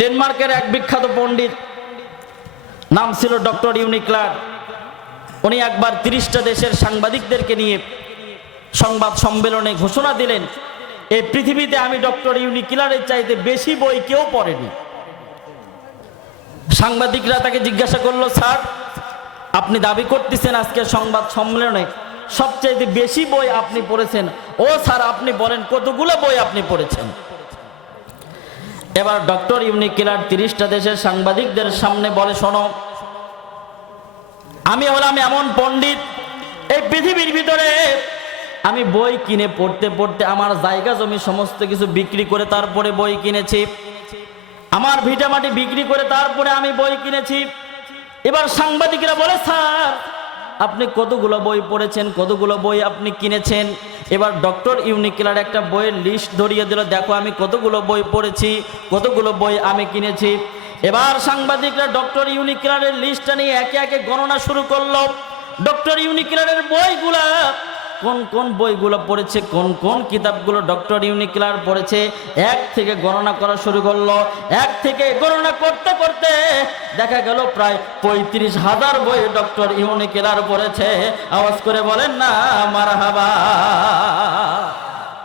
ডেনমার্কের এক বিখ্যাত পণ্ডিত নাম ছিল ডক্টর ইউনিক্লার। উনি একবার 30টা দেশের সাংবাদিকদেরকে নিয়ে সংবাদ সম্মেলনে ঘোষণা দিলেন, এই পৃথিবীতে আমি ডক্টর ইউনিক্লারের চাইতে বেশি বই কেউ পড়েনি। সাংবাদিকরা তাকে জিজ্ঞাসা করলো, স্যার আপনি দাবি করতেছেন আজকে সংবাদ সম্মেলনে সবচাইতে বেশি বই আপনি পড়েছেন, ও স্যার আপনি বলেন কতগুলো বই আপনি পড়েছেন? এবার ডক্টর ইউনিক্লার 30টা দেশের সাংবাদিকদের সামনে বলে, শোনো, আমি হলাম এমন পণ্ডিত, এই পৃথিবীর ভিতরে আমি বই কিনে পড়তে পড়তে আমার জায়গা জমি সমস্ত কিছু বিক্রি করে তারপরে বই কিনেছি, আমার ভিটামাটি বিক্রি করে তারপরে আমি বই কিনেছি। এবার সাংবাদিকরা বলে, স্যার আপনি কতগুলো বই পড়েছেন, কতগুলো বই আপনি কিনেছেন? এবার ডক্টর ইউনিক্লার একটা বইয়ের লিস্ট ধরিয়ে দিল, দেখো আমি কতগুলো বই পড়েছি, কতগুলো বই আমি কিনেছি। এবার সাংবাদিকরা ডক্টর ইউনিক্লারের লিস্টটা নিয়ে একে একে গণনা শুরু করলো। ডক্টর ইউনিক্লারের বইগুলা কোন কোন বইগুলো পড়েছে, কোন কোন কিতাবগুলো ডক্টর ইউনিক্লার পড়েছে, এক থেকে গণনা করা শুরু করলো। এক থেকে গণনা করতে করতে দেখা গেল প্রায় 35,000 বই ডক্টর ইউনিক্লার পড়েছে। আওয়াজ করে বলেন না মারহাবা।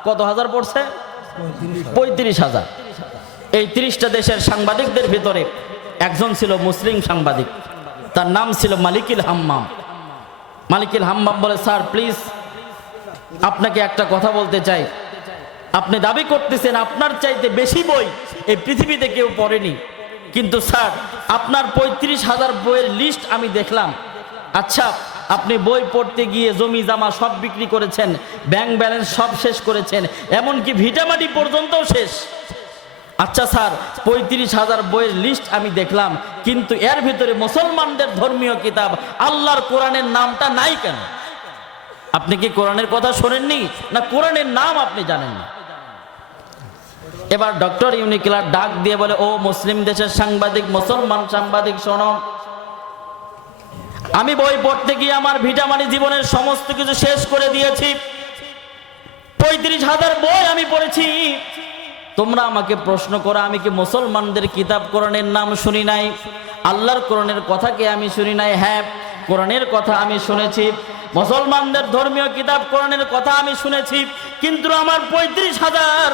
কত হাজার পড়ছে? 35,000। এই 30টা দেশের সাংবাদিকদের ভিতরে একজন ছিল মুসলিম সাংবাদিক, তার নাম ছিল মালিকুল হাম্মাম। মালিকুল হাম্মাম বলে, স্যার প্লিজ আপনাকে একটা কথা বলতে চাই, আপনি দাবি করতেছেন আপনার চাইতে বেশি বই এই পৃথিবীতে কেউ পড়েনি, কিন্তু স্যার আপনার 35,000 বইয়ের লিস্ট আমি দেখলাম। আচ্ছা, আপনি বই পড়তে গিয়ে জমি জামা সব বিক্রি করেছেন, ব্যাংক ব্যালেন্স সব শেষ করেছেন, এমনকি ভিটামাটি পর্যন্তও শেষ। আচ্ছা স্যার, 35,000 বইয়ের লিস্ট আমি দেখলাম, কিন্তু এর ভিতরে মুসলমানদের ধর্মীয় কিতাব আল্লাহর কোরআনের নামটা নাই কেন? আপনি কি কোরআনের কথা শোনেননি, না কোরআনের নাম আপনি জানেন না? এবার ডক্টর ইউনিক্লার ডাক দিয়ে বলে, ও মুসলিম দেশের সাংবাদিক, মুসলমান সাংবাদিক, শোনো, আমি বই পড়তে গিয়ে আমার ভিটামাটি জীবনের সমস্ত কিছু শেষ করে দিয়েছি, 35,000 বই আমি পড়েছি। তোমরা আমাকে প্রশ্ন করো, আমি কি মুসলমানদের কিতাব কোরআনের নাম শুনি নাই? আল্লাহর কোরআনের কথা কি আমি শুনি নাই? হ্যাঁ, কোরআনের কথা আমি শুনেছি, মুসলমানদের ধর্মীয় কিতাব কোরআনের কথা আমি শুনেছি, কিন্তু আমার 35,000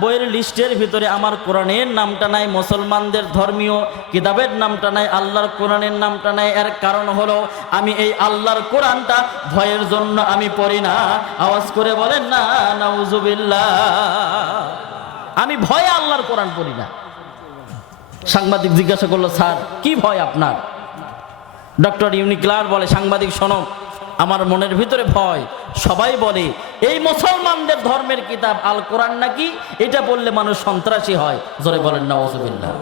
বইয়ের লিস্টের ভিতরে আমার কোরআনের নামটা নাই, মুসলমানদের ধর্মীয় কিতাবের নামটা নাই, আল্লাহর কোরআনের নামটা নাই। এর কারণ হলো আমি এই আল্লাহর কোরআনটা ভয়ের জন্য আমি পড়ি না। আওয়াজ করে বলেন না নাউজুবিল্লাহ। আমি ভয়ে আল্লাহর কোরআন পড়ি না। সাংবাদিক জিজ্ঞাসা করলো, স্যার কি ভয় আপনার? ডক্টর ইউনিক্লার বলে, সাংবাদিক শোনো, আমার মনের ভিতরে ভয়। সবাই বলে এই মুসলমানদের ধর্মের কিতাব আল কোরআন নাকি এটা পড়লে মানুষ সন্ত্রাসী হয়। জোরে বলেন নাউজুবিল্লাহ।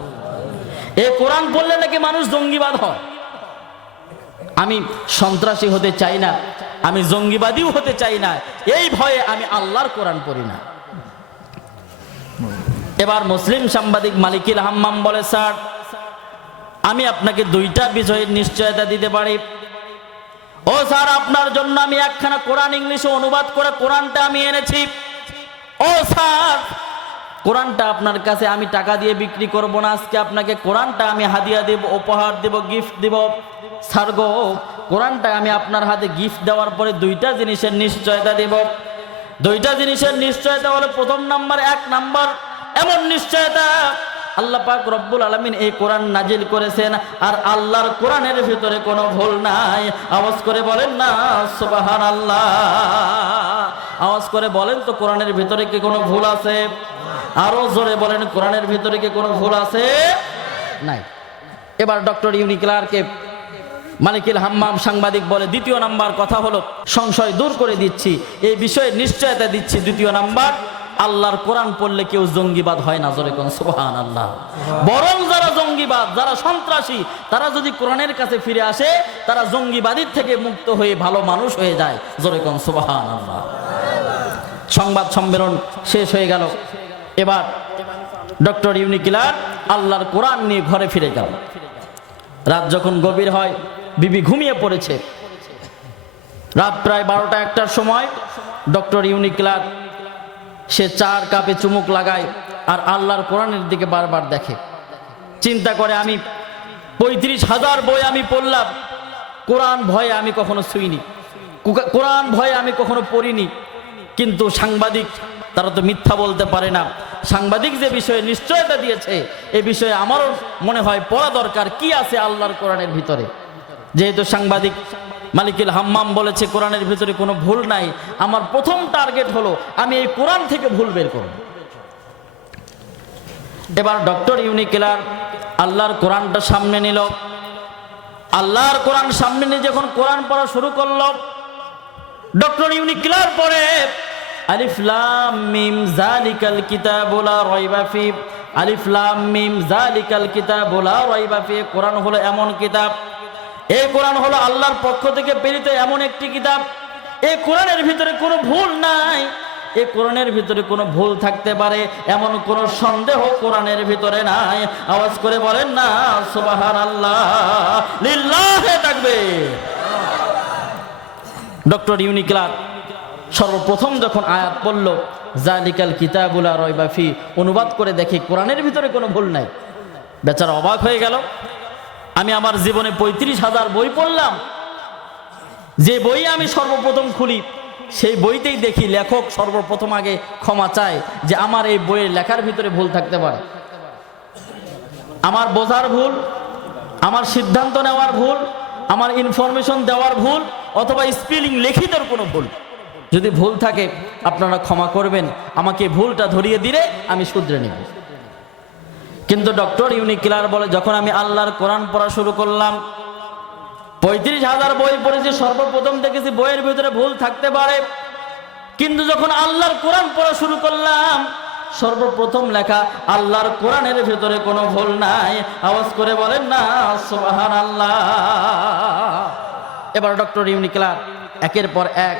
এই কোরআন পড়লে নাকি মানুষ জঙ্গিবাদ হয়। আমি সন্ত্রাসী হতে চাই না, আমি জঙ্গিবাদীও হতে চাই না, এই ভয়ে আমি আল্লাহর কোরআন পড়ি না। এবার মুসলিম সাংবাদিক মালিকুল হাম্মাম বলে, স্যার আমি আপনাকে 2টা বিষয়ের নিশ্চয়তা দিতে পারি। ও স্যার, আপনার জন্য আমি একখানা কোরআন ইংলিশে অনুবাদ করে কোরআনটা আমি এনেছি। ও স্যার, কোরআনটা আপনার কাছে আমি টাকা দিয়ে বিক্রি করব না, আজকে আপনাকে কোরআনটা আমি হাদিয়া দেব, উপহার দেব, গিফট দেব। স্যার গো, কোরআনটা আমি আপনার হাতে গিফট দেওয়ার পরে 2টা জিনিসের নিশ্চয়তা দেব। 2টা জিনিসের নিশ্চয়তা হলো, প্রথম নাম্বার, 1 নাম্বার এমন নিশ্চয়তা আল্লাহ পাক রব্বুল আলামিন এই কোরআন নাজিল করেছেন আর আল্লাহর কোরআনের ভিতরে কোনো ভুল নাই। আওয়াজ করে বলেন না সুবহানাল্লাহ। আওয়াজ করে বলেন তো, কোরআনের ভিতরে কি কোনো ভুল আছে? আরো জোরে বলেন, কোরআনের ভিতরে কি কোনো ভুল আছে? নাই। এবার ডক্টর ইউনিক্লারকে মালিকুল হাম্মাম সাংবাদিক বলে, 2য় নাম্বার কথা হলো, সংশয় দূর করে দিচ্ছি, এই বিষয়ে নিশ্চয়তা দিচ্ছি। 2য় নাম্বার, আল্লাহর কোরআন পড়লে কেউ জঙ্গিবাদ হয় না। জোরে কোন সুবহানাল্লাহ। বরং যারা জঙ্গিবাদ, যারা সন্ত্রাসী, তারা যদি কোরআনের কাছে ফিরে আসে, তারা জঙ্গিবাদীর থেকে মুক্ত হয়ে ভালো মানুষ হয়ে যায়। জোরে কোন সুবহানাল্লাহ। সংবাদ সম্মেলন শেষ হয়ে গেল। এবার ডক্টর ইউনিক্লার আল্লাহর কোরআন নিয়ে ঘরে ফিরে গেল। রাত যখন গভীর হয়, বিবি ঘুমিয়ে পড়েছে। রাত প্রায় 12টা 1টার সময় ডক্টর ইউনিক্লার সে 4 কাপে চুমুক লাগায় আর আল্লাহর কোরআনের দিকে বারবার দেখে। চিন্তা করে আমি 35,000 বই আমি পড়লাম, কোরআন ভয়ে আমি কখনো ছুঁইনি, কোরআন ভয়ে আমি কখনো পড়িনি। কিন্তু সাংবাদিক তারা তো মিথ্যা বলতে পারে না, সাংবাদিক যে বিষয়ে নিশ্চয়তা দিয়েছে এ বিষয়ে আমারও মনে হয় পড়া দরকার কি আছে আল্লাহর কোরআনের ভিতরে। যেহেতু সাংবাদিক মালিকুল হাম্মাম বলেছে কোরআনের ভিতরে কোনো ভুল নাই, আমার প্রথম টার্গেট হলো আমি এই কোরআন থেকে ভুল বের করব। এবার ডক্টর ইউনিকেলার আল্লাহর কোরআনটা সামনে নিল, আল্লাহর কোরআন সামনে নিয়ে যখন কোরআন পড়া শুরু করলো, ডক্টর ইউনিকেলার পড়ে আলিফ লাম মিম যালিকাল কিতাবু লা রাইবা ফি, আলিফ লাম মিম যালিকাল কিতাবু লা রাইবা ফি। কোরআন হলো এমন কিতাব, এই কোরআন হলো আল্লাহর পক্ষ থেকে প্রেরিত এমন একটি কিতাব, এই কোরআনের ভিতরে কোনো ভুল নাই, এই কোরআনের ভিতরে কোনো ভুল থাকতে পারে এমন কোনো সন্দেহ কোরআনের ভিতরে নাই। আওয়াজ করে বলেন না সুবহানাল্লাহ, লিল্লাহি তাকবীর। ডক্টর ইউনিকেলার সর্বপ্রথম যখন আয়াত পড়ল যালিকাল কিতাবু লা রাইবা ফি, অনুবাদ করে দেখি কোরআনের ভিতরে কোনো ভুল নাই, বেচারা অবাক হয়ে গেল। আমি আমার জীবনে 35,000 বই পড়লাম, যে বই আমি সর্বপ্রথম খুলি সেই বইতেই দেখি লেখক সর্বপ্রথম আগে ক্ষমা চায় যে আমার এই বইয়ের লেখার ভিতরে ভুল থাকতে পারে, আমার বোঝার ভুল, আমার সিদ্ধান্ত নেওয়ার ভুল, আমার ইনফরমেশন দেওয়ার ভুল, অথবা স্পেলিং লিখিতর কোনো ভুল। যদি ভুল থাকে আপনারা ক্ষমা করবেন, আমাকে ভুলটা ধরিয়ে দিলে আমি শুধরে নেব। কিন্তু ডক্টর ইউনিকেলার বলে যখন আমি আল্লাহর কোরআন পড়া শুরু করলাম, 35,000 বই পড়েছি, সর্বপ্রথম দেখেছি বইয়ের ভিতরে ভুল থাকতে পারে, কিন্তু যখন আল্লাহর কোরআন পড়া শুরু করলাম সর্বপ্রথম লেখা আল্লাহর কোরআনের ভিতরে কোনো ভুল নাই। আওয়াজ করে বলেন না সুবহানাল্লাহ। এবার ডক্টর ইউনিকেলার একের পর এক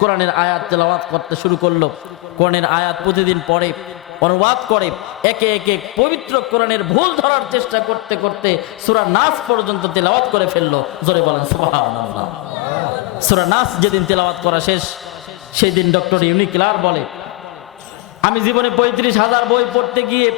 কোরআনের আয়াত তেলাওয়াত করতে শুরু করলো। কোরআনের আয়াত প্রতিদিন পড়ে, অনুবাদ করে, একে একে পবিত্র কোরআনের ভুল ধরার চেষ্টা করতে করতে সূরা নাস পর্যন্ত তেলাওয়াত করে ফেললো। জোরে বলেন সুবহানাল্লাহ। সূরা নাস যেদিন তেলাওয়াত করা শেষ সেই দিন ডক্টর ইউনিকেলার বলে আমি জীবনে 35,000 বই পড়তে গিয়ে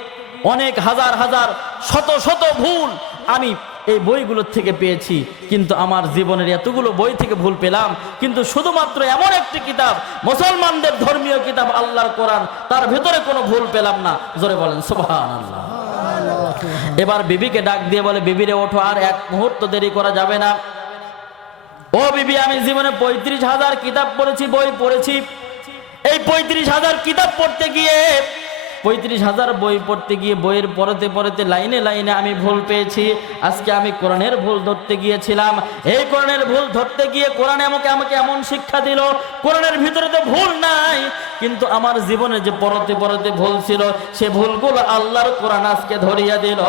অনেক হাজার হাজার শত শত ভুল আমি এই বইগুলোর থেকে পেয়েছি, কিন্তু আমার জীবনের এতগুলো বই থেকে ভুল পেলাম, কিন্তু শুধুমাত্র এমন একটি কিতাব মুসলমানদের ধর্মীয় কিতাব আল্লাহর কোরআন, তার ভিতরে কোনো ভুল পেলাম না। জোরে বলেন সুবহানাল্লাহ। এবার বিবিকে ডাক দিয়ে বলে বিবিরে ওঠো, আর এক মুহূর্ত দেরি করা যাবে না। ও বিবি, আমি জীবনে 35,000 কিতাব পড়েছি, বই পড়েছি, এই 35,000 কিতাব পড়তে গিয়ে 35,000 বই পড়তে গিয়ে বইয়ের পড়তে পড়তে লাইনে লাইনে আমি ভুল পেয়েছি। আজকে আমি কোরআনের ভুল ধরতে গিয়েছিলাম, এই কোরআনের ভুল ধরতে গিয়ে কোরআন আমাকে এমন শিক্ষা দিল, কোরআনের ভিতরে তো ভুল নাই, কিন্তু আমার জীবনে যে পড়তে পড়তে ভুল ছিল সে ভুলগুলো আল্লাহর কোরআন আজকে ধরিয়ে দিল।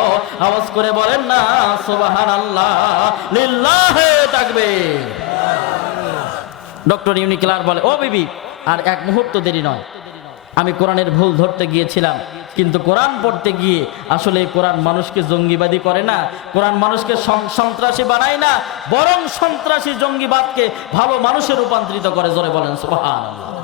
আওয়াজ করে বলেন না সুবহানাল্লাহ, লিল্লাহি তাকবীর। ডক্টর ইউনিকেলার বলে ও বিবি, আর এক মুহূর্ত দেরি নয়, আমি কোরআনের ভুল ধরতে গিয়েছিলাম, কিন্তু কোরআন পড়তে গিয়ে আসলে কোরআন মানুষকে জঙ্গিবাদী করে না, কোরআন মানুষকে সন্ত্রাসী বানায় না, বরং সন্ত্রাসী জঙ্গিবাদকে ভালো মানুষে রূপান্তরিত করে। জোরে বলেন সুবহানাল্লাহ।